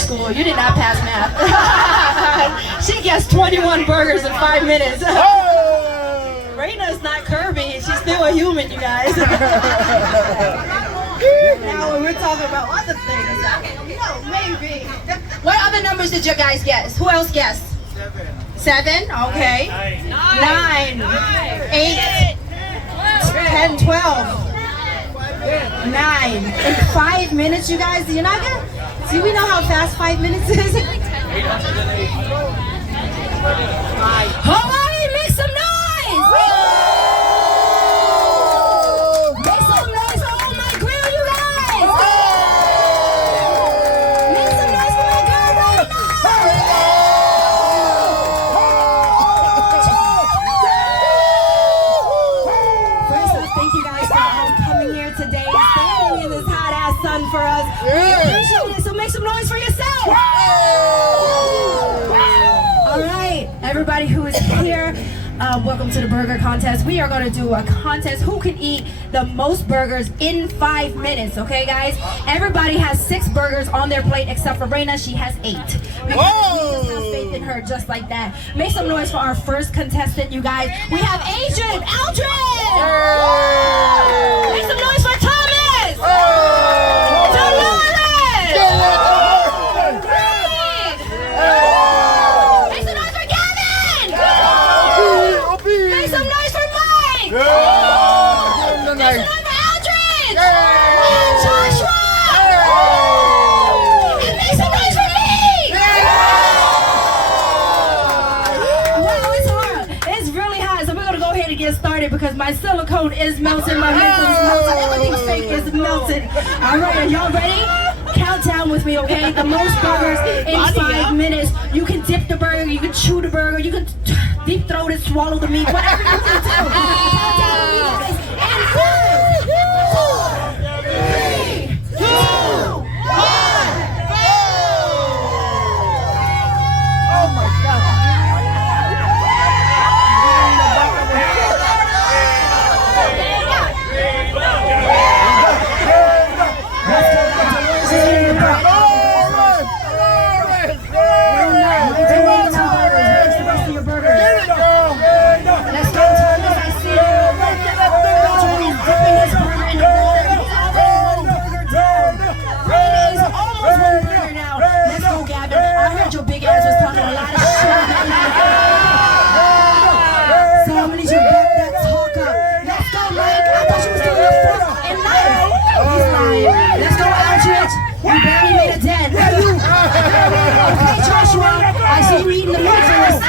school. You did not pass math. She guessed 21 burgers in 5 minutes. Raina's not Kirby. She's still a human, you guys. Now we're talking about other things. No, maybe. What other numbers did you guys guess? Who else guessed? 7? Okay. 9. 8. 10, 12. 9. In 5 minutes, you guys. You're not gonna see. We know how fast 5 minutes is. Hawaii, make some noise! Make some noise for all my grill, you guys! Make some noise for my girl right now! First off, thank you guys for all coming here today, standing in this hot ass sun for us. We appreciate it, so make some noise for yourself! All right, everybody who is here, welcome to the burger contest. We are going to do a contest who can eat the most burgers in 5 minutes, okay guys? Everybody has 6 burgers on their plate except for Raina. She has 8. Because we just have faith in her just like that. Make some noise for our first contestant, you guys. We have Adrian Aldrin! Make some noise for Thomas! Dolores! Make some noise for Gavin! Make some noise for Mike! Make some noise for Aldridge! And Joshua! And make some noise for me! Wow, it's hard. It's really hot, so we're gonna go ahead and get started because my silicone is melting, my makeup is melting, everything fake is melted. All right, are y'all ready? Count down with me, okay? The most burgers in 5 minutes. You can dip the burger, you can chew the burger, you can deep throat it, swallow the meat, whatever you can do. Count down with me, guys. And 5, 4, 3, 2, 1, go! Oh my God. Let's go, Thomas. I see you. He's dipping his burger in the water. He's almost one burger down. Raina is almost one burger now. Let's go, Gavin. I heard your big ass was talking a lot of shit. So I'm gonna need you to back that talk up. Let's go, Mike. I thought you was doing your fourth and ninth. He's lying. Let's go, Aldridge. You barely made a dent. Okay, Joshua. I see you eating the meat first.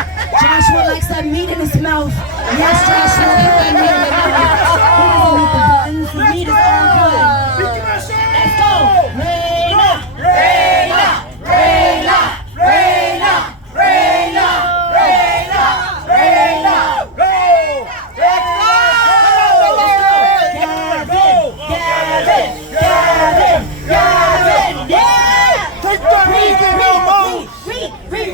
Joshua likes that meat in his mouth. Yes, Joshua, put that meat in your mouth. He doesn't eat the buttons. The meat is all good. Let's go. Raina, Raina, Raina, Raina, Raina, Raina, Raina. Go. Let's go. Gavin, Gavin, Gavin, Gavin. Yeah. Read.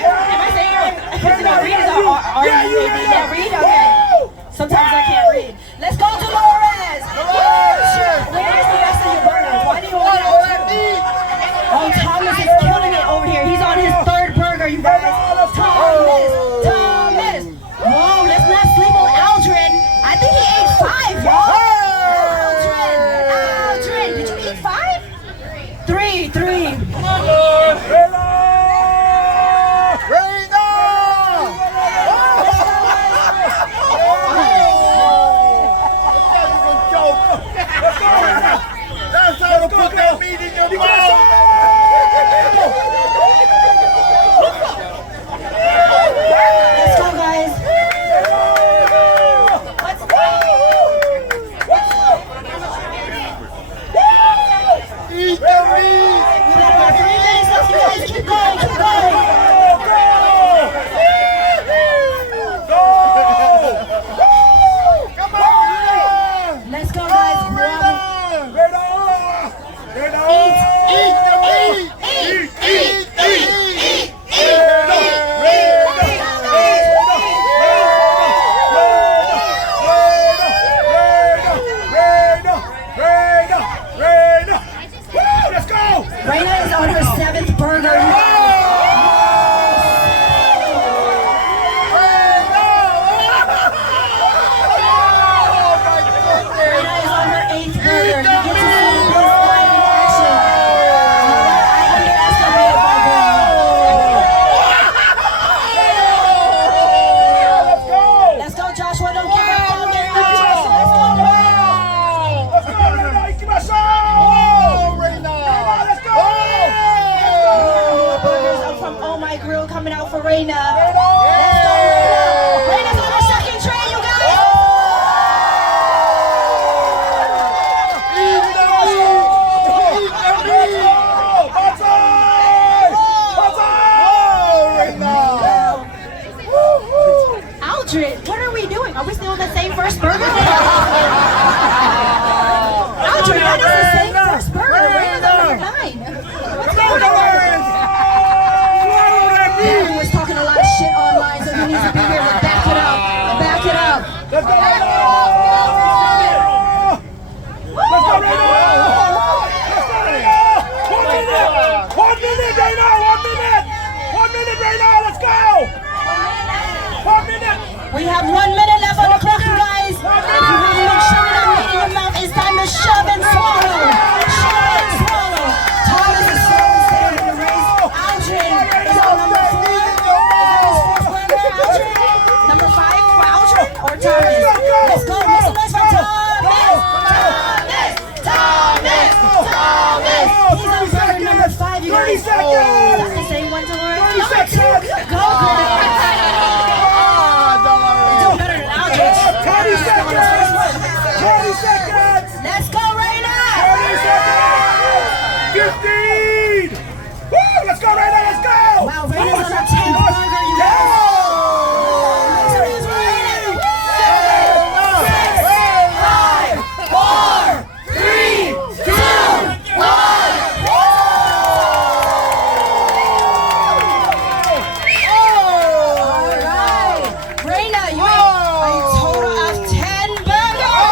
Am I saying it right? Read is R-E-A-D. Yeah, read? Okay. Reina. Let's go, Reina. Reina's on her second train, you guys. Aldred, what are we doing? Are we still in the same first burger? Aldred, that is the same first burger. Reina's on number 9. What's going on? He was talking a lot of shit online, so he needs to be here to back it up. Back it up. Let's go, Reina! Let's go, Reina! Let's go, Reina! 1 minute! 1 minute, Reina! 1 minute! 1 minute, Reina! Let's go! 1 minute! We have 1 minute left on the clock, you guys. If you haven't been shoving that meat in your mouth, it's time to shove and swallow. Shove and swallow. Thomas is slowly staying in the race. Aldred is on number 4. Is that his fourth burger, Aldred? Number 5 for Aldred or Thomas? Let's go. Make some noise for Thomas. Thomas. Thomas. He's on burger number 5, you guys. That's the same one, Dolores. Number 2. Good go, girl. 20 seconds! 20 seconds! Let's go, Reina! 20 seconds! 15! Woo! Let's go, Reina! Let's go! Wow, Reina's on her 10th burger, you guys. Make some noise for Reina. 7, 6, 5, 4, 3, 2, 1. All right, Reina, you ate a total of 10 burgers.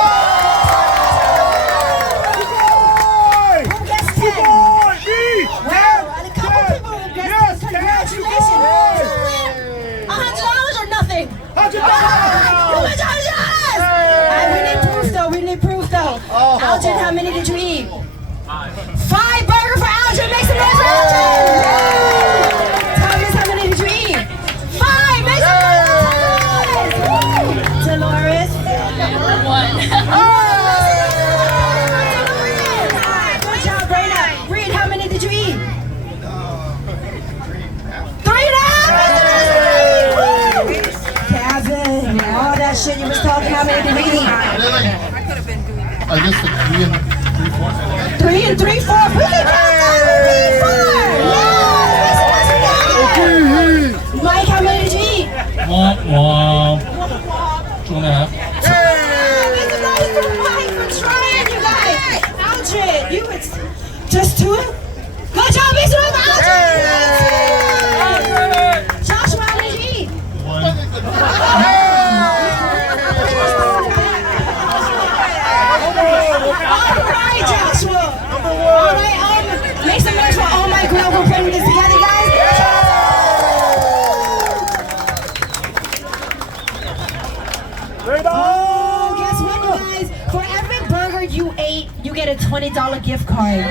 Who gets 10? Wow, and a couple people who get 10. Congratulations. You win $100 or nothing. $100. We need proof though. We need proof though. Aldred, how many did you eat? 5 burgers for Aldred. Make some noise for Aldred. Thomas, how many did you eat? 5. Make some noise. Woo. Dolores. 1. Good job, Reina. Reed, how many did you eat? 3.5. Kevin, all that shit you was talking, how many did we eat? I guess the 3 and 3/4. 3 and 3/4. We can count that. 3, 4. Yeah. Mike, how many did you eat? 2.5. Make some noise for Mike for trying, you guys. Aldred, you it's just 2? Good job, make some noise for Aldred. Joshua, how many did you eat? 1. All right, Joshua. All right, make some noise for all my girl for putting this together, guys. Oh, guess what, you guys? For every burger you ate, you get a $20 gift card.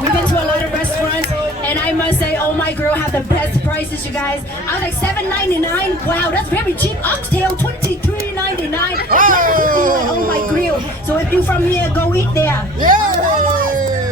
We've been to a lot of restaurants, and I must say, oh my grill have the best prices, you guys. I was like $7.99. Wow, that's very cheap. Oxtail, $23.99. Oh my grill. So if you from here, go eat there. Yeah.